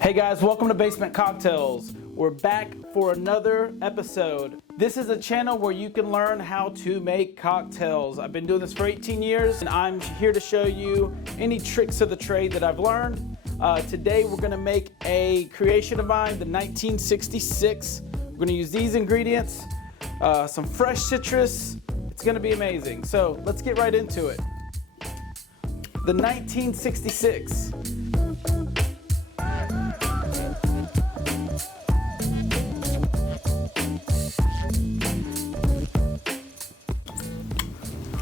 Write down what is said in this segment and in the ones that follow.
Hey guys, welcome to Basement Cocktails. We're back for another episode. This is a channel where you can learn how to make cocktails. I've been doing this for 18 years and I'm here to show you any tricks of the trade that I've learned. Today we're gonna make a creation of mine, the 1966. We're gonna use these ingredients, some fresh citrus. It's gonna be amazing. So let's get right into it. The 1966.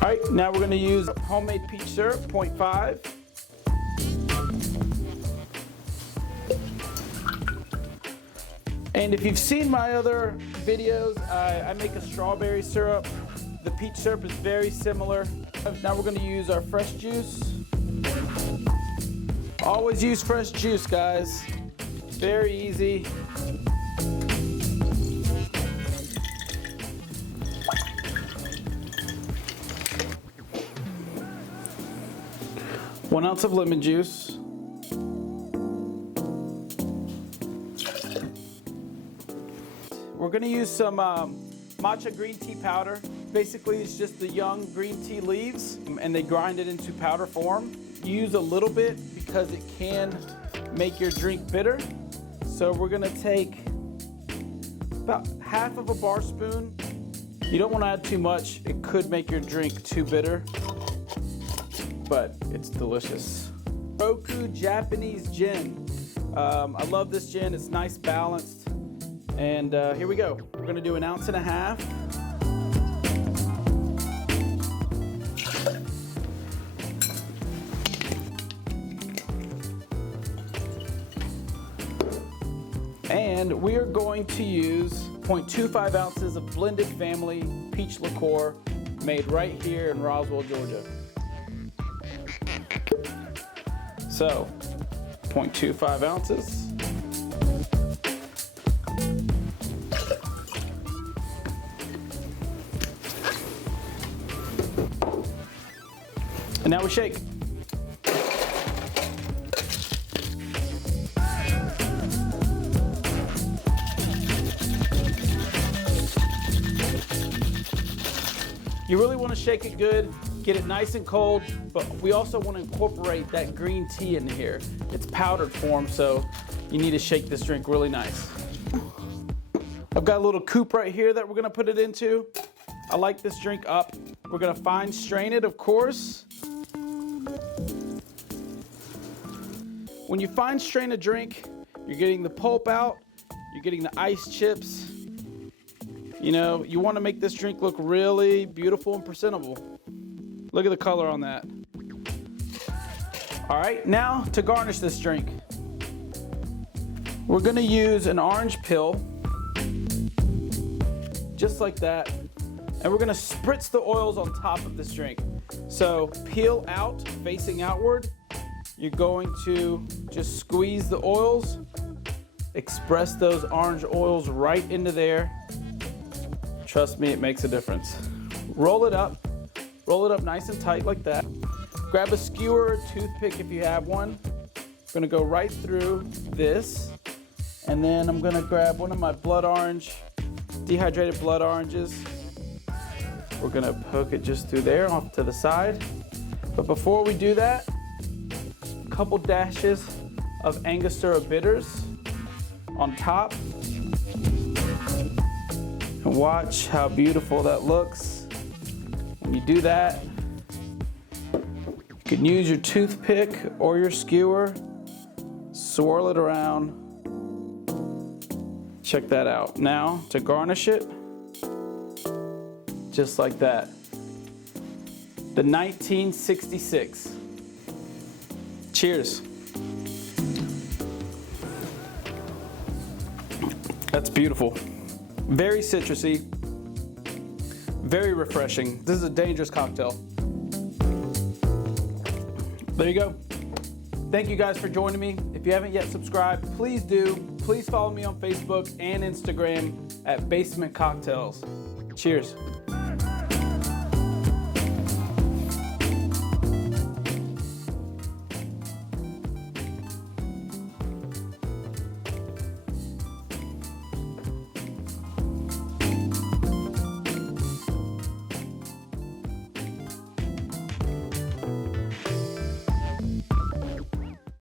All right, now we're gonna use homemade peach syrup, 0.5. And if you've seen my other videos, I make a strawberry syrup. The peach syrup is very similar. Now we're gonna use our fresh juice. Always use fresh juice, guys. Very easy. One ounce of lemon juice. We're gonna use some matcha green tea powder. Basically, it's just the young green tea leaves and they grind it into powder form. Use a little bit because it can make your drink bitter. So we're gonna take about half of a bar spoon. You don't wanna add too much. It could make your drink too bitter, but it's delicious. Roku Japanese gin. I love this gin, it's nice balanced. And here we go. We're gonna do 1.5 ounces. And we are going to use 0.25 ounces of blended family peach liqueur made right here in Roswell, Georgia. So, 0.25 ounces. And now we shake. You really want to shake it good, get it nice and cold, but we also want to incorporate that green tea in here. It's powdered form, so you need to shake this drink really nice. I've got a little coupe right here that we're gonna put it into. I like this drink up. We're gonna fine strain it, of course. When you fine strain a drink, you're getting the pulp out, you're getting the ice chips. You know, you want to make this drink look really beautiful and presentable. Look at the color on that. All right, now to garnish this drink, we're gonna use an orange peel, just like that, and we're gonna spritz the oils on top of this drink. So peel out, facing outward. You're going to just squeeze the oils, express those orange oils right into there. Trust me, it makes a difference. Roll it up nice and tight like that. Grab a skewer, toothpick if you have one. I'm gonna go right through this, and then I'm gonna grab one of my blood orange, dehydrated blood oranges. We're gonna poke it just through there, off to the side. But before we do that, a couple dashes of Angostura bitters on top. And watch how beautiful that looks. When you do that, you can use your toothpick or your skewer, swirl it around. Check that out. Now to garnish it, just like that. The 1966. Cheers. That's beautiful. Very citrusy, very refreshing. This is a dangerous cocktail. There you go. Thank you guys for joining me. If you haven't yet subscribed, please do. Please follow me on Facebook and Instagram at Basement Cocktails. Cheers.